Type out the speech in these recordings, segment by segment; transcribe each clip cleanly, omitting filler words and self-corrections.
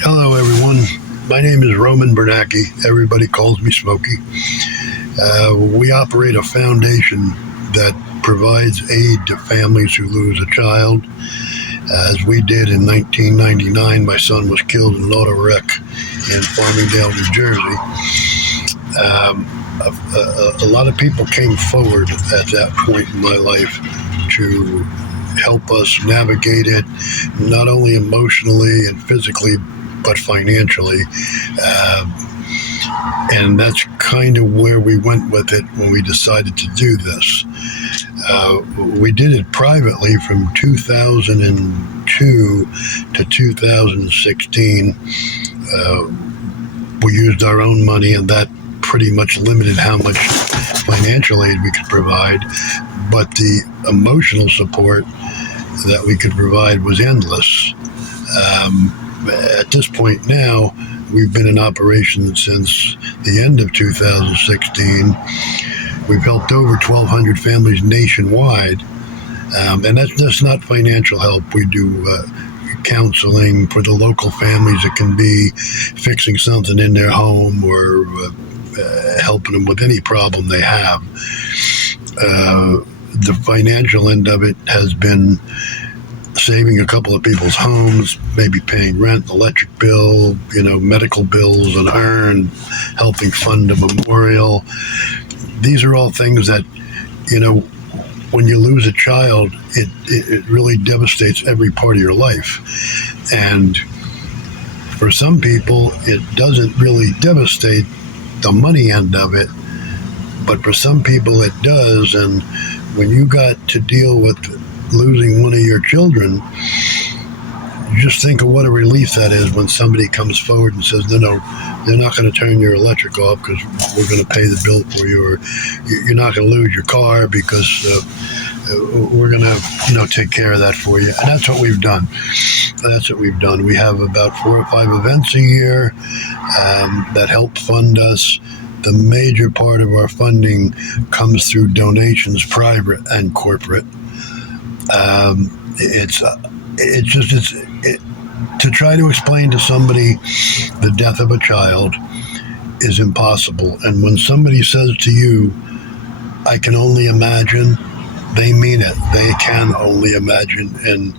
Hello, everyone. My name is Roman Bernacki. Everybody calls me Smoky. We operate a foundation that provides aid to families who lose a child. As we did in 1999, my son was killed in an auto wreck in Farmingdale, New Jersey. A lot of people came forward at that point in my life to help us navigate it, not only emotionally and physically, but financially. And that's kind of where we went with it when we decided to do this. We did it privately from 2002 to 2016. We used our own money, and that pretty much limited how much financial aid we could provide. But the emotional support that we could provide was endless. At this point now, we've been in operation since the end of 2016. We've helped over 1,200 families nationwide, and that's just not financial help. We do counseling for the local families. It can be fixing something in their home or helping them with any problem they have. The financial end of it has been saving a couple of people's homes, maybe paying rent, electric bill, medical bills on earn, helping fund a memorial. These are all things that, when you lose a child, it really devastates every part of your life. And for some people, it doesn't really devastate the money end of it, but for some people it does. And when you got to deal with losing one of your children, just think of what a relief that is when somebody comes forward and says, no, they're not going to turn your electric off because we're going to pay the bill for you, or you're not going to lose your car because we're going to, take care of that for you. And that's what we've done. We have about 4 or 5 events a year that help fund us. The major part of our funding comes through donations, private and corporate. To try to explain to somebody the death of a child is impossible. And when somebody says to you, I can only imagine, they mean it. They can only imagine. And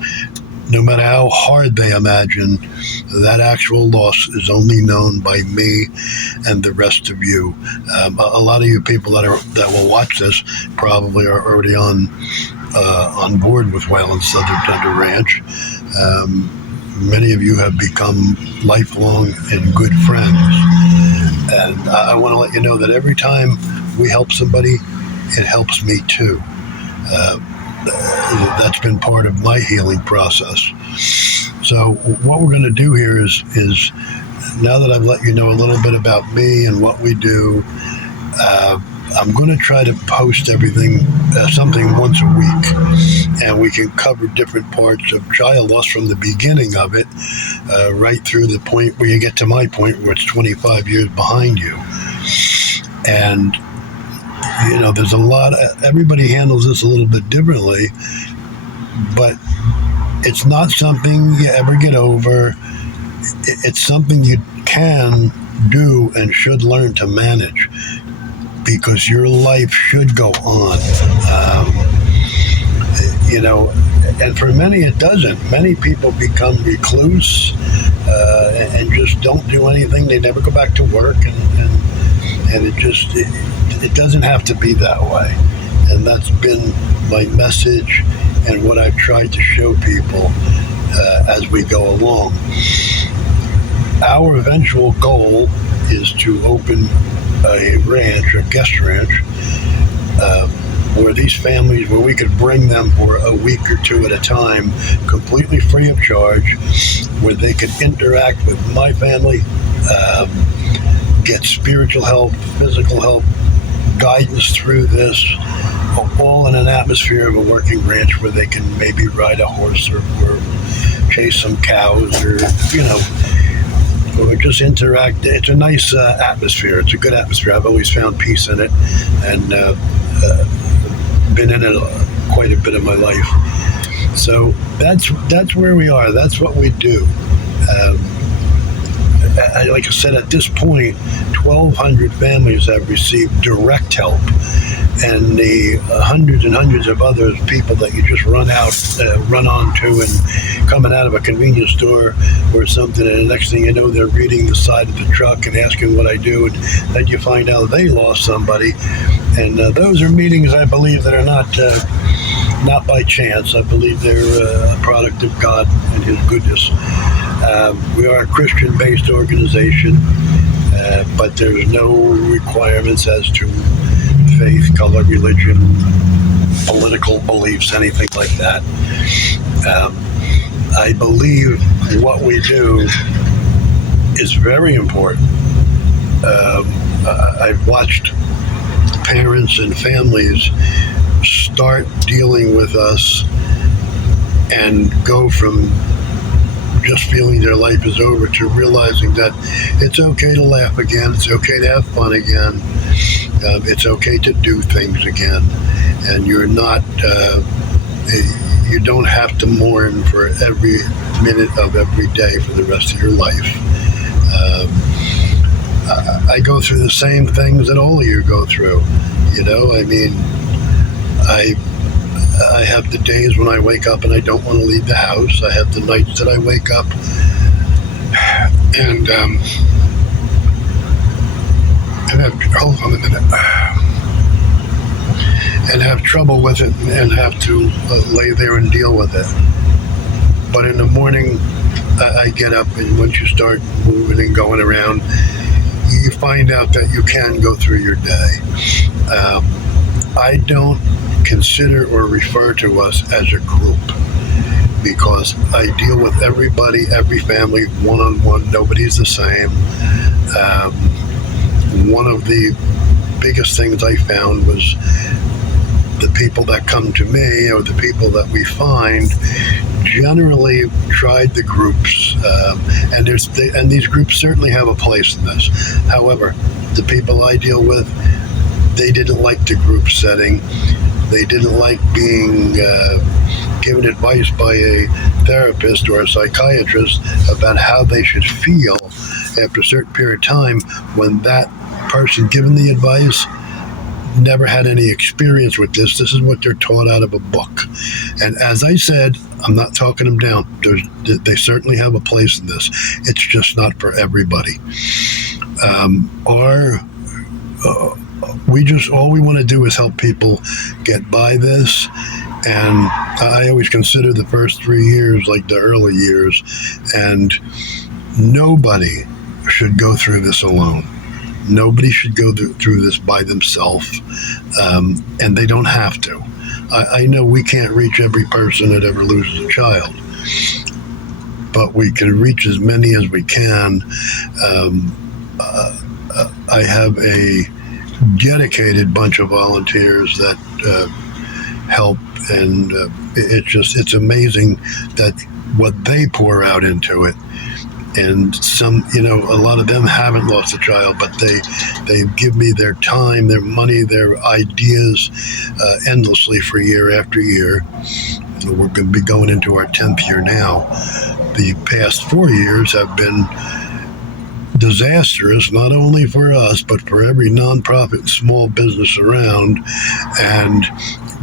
no matter how hard they imagine, that actual loss is only known by me and the rest of you. A lot of you people that will watch this probably are already on board with Waylon Southern Thunder Ranch. Many of you have become lifelong and good friends. And I want to let you know that every time we help somebody, it helps me too. That's been part of my healing process. So what we're going to do here is now that I've let you know a little bit about me and what we do, I'm going to try to post everything, something once a week, and we can cover different parts of child loss from the beginning of it, right through the point where you get to my point where it's 25 years behind you. And, there's a lot, everybody handles this a little bit differently, but it's not something you ever get over. It's something you can do and should learn to manage, because your life should go on. And for many it doesn't. Many people become recluse and just don't do anything. They never go back to work, and it doesn't have to be that way. And that's been my message and what I've tried to show people as we go along. Our eventual goal is to open a ranch, a guest ranch, where these families, where we could bring them for a week or two at a time, completely free of charge, where they could interact with my family, get spiritual help, physical help, guidance through this, all in an atmosphere of a working ranch where they can maybe ride a horse or chase some cows or just interact. It's a nice atmosphere. It's a good atmosphere. I've always found peace in it, and been in it quite a bit of my life. So that's where we are. That's what we do. like I said, at this point, 1,200 families have received direct help, and the hundreds and hundreds of other people that you just run onto and coming out of a convenience store or something, and the next thing you know, they're reading the side of the truck and asking what I do, and then you find out they lost somebody. And those are meetings, I believe, that are not by chance. I believe they're a product of God and His goodness. We are a Christian-based organization, but there's no requirements as to faith, color, religion, political beliefs, anything like that. I believe what we do is very important. I've watched parents and families start dealing with us and go from just feeling their life is over to realizing that it's okay to laugh again, it's okay to have fun again, it's okay to do things again, and you're not you don't have to mourn for every minute of every day for the rest of your life. I go through the same things that all of you go through. I mean, I have the days when I wake up and I don't want to leave the house. I have the nights that I wake up and hold on a minute, and have trouble with it and have to lay there and deal with it. But in the morning, I get up, and once you start moving and going around, you find out that you can go through your day. I don't consider or refer to us as a group because I deal with everybody, every family, one-on-one. Nobody's the same. One of the biggest things I found was the people that come to me or the people that we find generally tried the groups, and these groups certainly have a place in this. However, the people I deal with, they didn't like the group setting. They didn't like being given advice by a therapist or a psychiatrist about how they should feel after a certain period of time when that person given the advice never had any experience with this. This is what they're taught out of a book. And as I said, I'm not talking them down. They certainly have a place in this. It's just not for everybody. All we want to do is help people get by this. And I always consider the first 3 years like the early years. And nobody should go through this alone. Nobody should go through this by themselves, and they don't have to. I know we can't reach every person that ever loses a child, but we can reach as many as we can. I have a dedicated bunch of volunteers that help, and it's amazing that what they pour out into it. And some, a lot of them haven't lost a child, but they give me their time, their money, their ideas endlessly for year after year. We're going to be going into our 10th year now. The past 4 years have been disastrous, not only for us, but for every nonprofit and small business around. And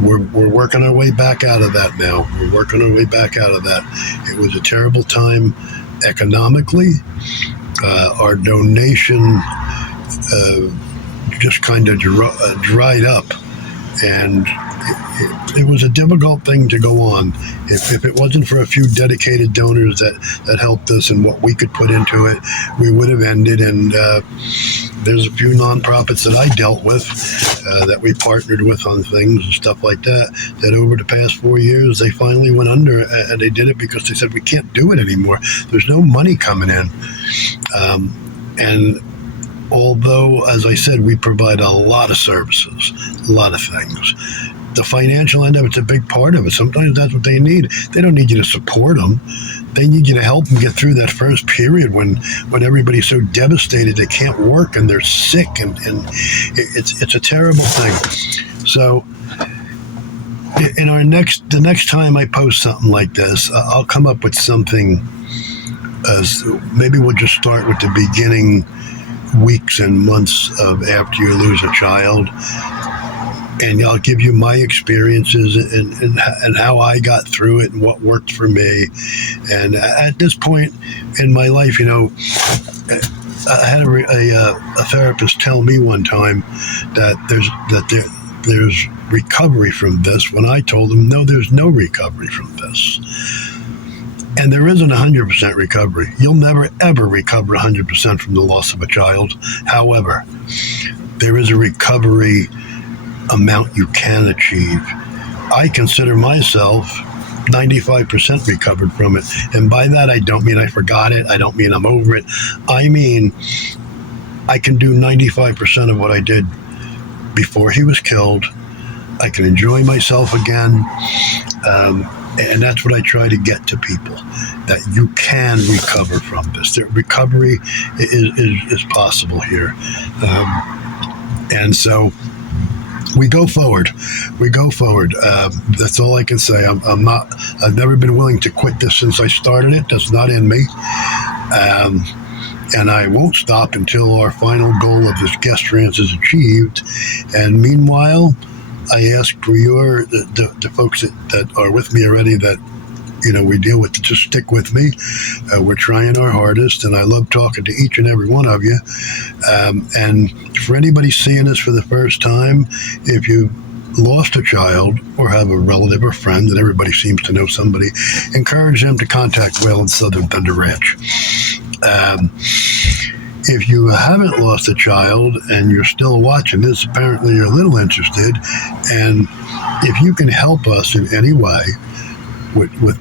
we're working our way back out of that now. We're working our way back out of that. It was a terrible time economically. Our donation just kind of dried up, and it was a difficult thing to go on. If it wasn't for a few dedicated donors that helped us and what we could put into it, we would have ended. And there's a few nonprofits that I dealt with that we partnered with on things and stuff like that over the past 4 years, they finally went under, and they did it because they said, we can't do it anymore. There's no money coming in. And although, as I said, we provide a lot of services, a lot of things, the financial end of it's a big part of it. Sometimes that's what they need. They don't need you to support them. They need you to help them get through that first period when everybody's so devastated they can't work and they're sick, and it's a terrible thing. So in the next time I post something like this, I'll come up with something maybe we'll just start with the beginning weeks and months of after you lose a child, and I'll give you my experiences and how I got through it and what worked for me. And at this point in my life, I had a therapist tell me one time that there's recovery from this, when I told him, no, there's no recovery from this. And there isn't 100% recovery. You'll never, ever recover 100% from the loss of a child. However, there is a recovery amount you can achieve. I consider myself 95% recovered from it. And by that, I don't mean I forgot it. I don't mean I'm over it. I mean, I can do 95% of what I did before he was killed. I can enjoy myself again. And that's what I try to get to people, that you can recover from this. The recovery is possible here. And so we go forward. That's all I can say. I've never been willing to quit this since I started it. That's not in me. And I won't stop until our final goal of this guest trance is achieved. And meanwhile, I ask for the folks that are with me already, that we deal with, to just stick with me. We're trying our hardest, and I love talking to each and every one of you. And for anybody seeing this for the first time, if you lost a child or have a relative or friend, and everybody seems to know somebody, encourage them to contact Waylon Southern Thunder Ranch. If you haven't lost a child and you're still watching this, apparently you're a little interested, and if you can help us in any way with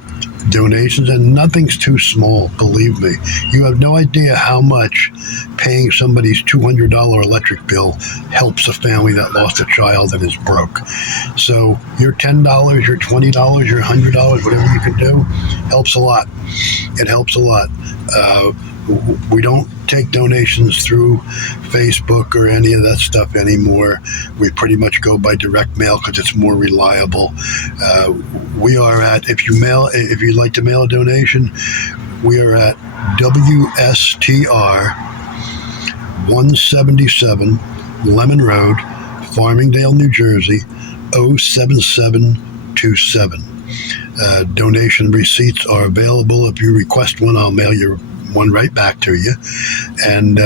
donations, and nothing's too small, believe me. You have no idea how much paying somebody's $200 electric bill helps a family that lost a child and is broke. So your $10, your $20, your $100, whatever you can do, helps a lot. It helps a lot. We don't take donations through Facebook or any of that stuff anymore. We pretty much go by direct mail because it's more reliable. We are at, if you'd like to mail a donation, we are at WSTR 177 Lemon Road, Farmingdale, New Jersey, 07727. Donation receipts are available. If you request one, I'll mail you one right back to you. And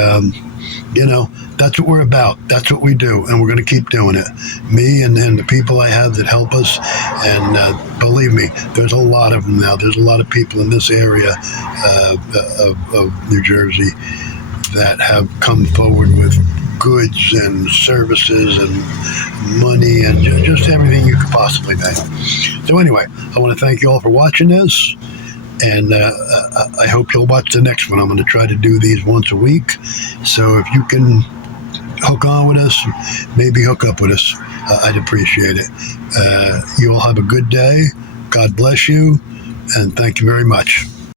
that's what we're about. That's what we do, and we're going to keep doing it. Me and the people I have that help us, and believe me, there's a lot of them now. There's a lot of people in this area of New Jersey that have come forward with goods and services and money and just everything you could possibly name. So anyway, I want to thank you all for watching this. And I hope you'll watch the next one. I'm going to try to do these once a week. So if you can hook on with us, maybe hook up with us, I'd appreciate it. You all have a good day. God bless you. And thank you very much.